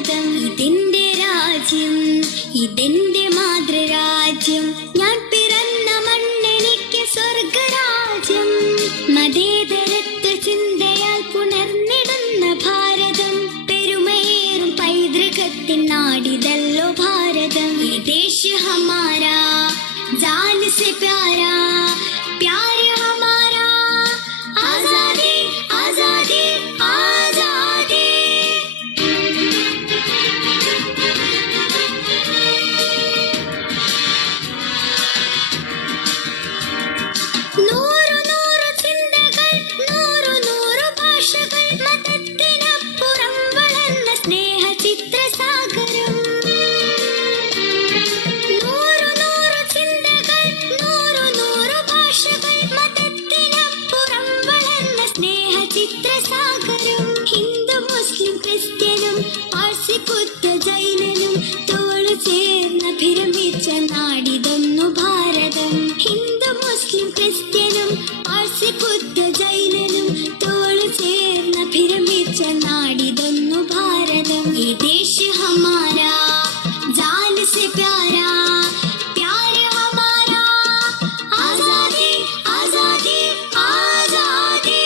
ഭാരതം. ഇതെന്റെ രാജ്യം, ഇതെന്റെ മാതൃരാജ്യം. ഞാൻ പിറന്ന മണ്ണെനിക്ക് സ്വർഗരാജ്യം. മതേതരത്വ ചിന്തയാൽ പുണർന്നിടുന്ന ഭാരതം. പെരുമയേറും പൈതൃകത്തിൻ നാടിതല്ലോ ഭാരതം. ഈ ദേശ ഹമാരാ, ജാൻ സെ പ്യാരാ, പ്യാർ ഹമാരാ. ആസാദി ആസാദി ആസാദി. നൂറു നൂറു ചിന്തകൾ, നൂറു നൂറു ഭാഷകൾ. മതത്തിനപ്പുറം വളർന്ന സ്നേഹ ചിത്രസാഗരം. നൂറു നൂറു ചിന്തകൾ, നൂറു നൂറു ഭാഷകൾ. മതത്തിനപ്പുറം വളർന്ന സ്നേഹ ചിത്രസാഗരം. ഹിന്ദു മുസ്ലിം ക്രിസ്ത്യനും പാഴ്സി ബുദ്ധ ജൈനനും തോളു ചേർന്ന ഭിരമിച്ച നാടിതൊന്നു ഭാരതം. ഹിന്ദു മുസ്ലിം ക്രിസ്ത്യനും പാഴ്സി ബുദ്ധ ജൈനനും തോളു ചേർന്ന ഭിരമിച്ച നാടിതൊന്നു ഭാരതം. ഈ ദേശ ഹമാരാ, ജാൻ സെ പ്യാരാ, പ്യാർ ഹമാരാ. ആസാദി ആസാദി ആസാദി.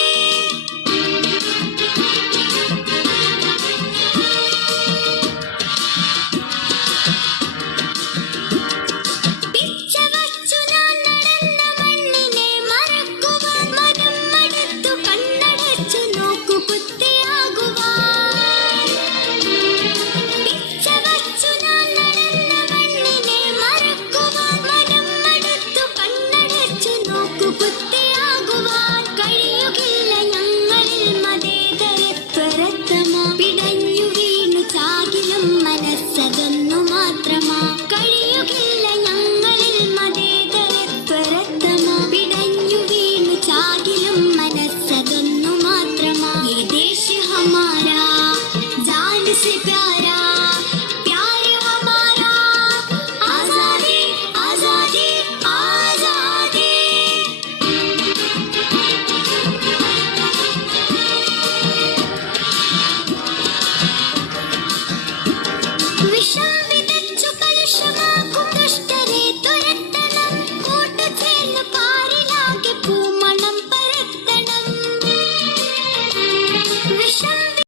പിച്ച വച്ചു ഞാൻ നടന്ന മണ്ണിനെ മറക്കുവാൻ. മനം മടുത്തു കണ്ണടച്ചു നോക്കു കുത്തിയാകുവാൻ. പിച്ച വച്ചു ഞാൻ നടന്ന മണ്ണിനെ മറക്കുവാൻ. മനം മടുത്തു കണ്ണടച്ചു നോക്കു കുത്തിയാകുവാൻ. കഴിയുകില്ല ഞങ്ങളിൽ മതേതരത്വരത്തമാ. പിടഞ്ഞു വീണു ചാകിലും മനസ്സതൊന്നു മാത്രമാ. കഴിയുകില്ല ഞങ്ങളിൽ മതേതരത്വരത്തമാ. പിടഞ്ഞു വീണു ചാകിലും മനസ്സതൊന്നു മാത്രമാ. ഈ ദേശ ഹമാരാ, ജാൻ സെ പ്യാരാ.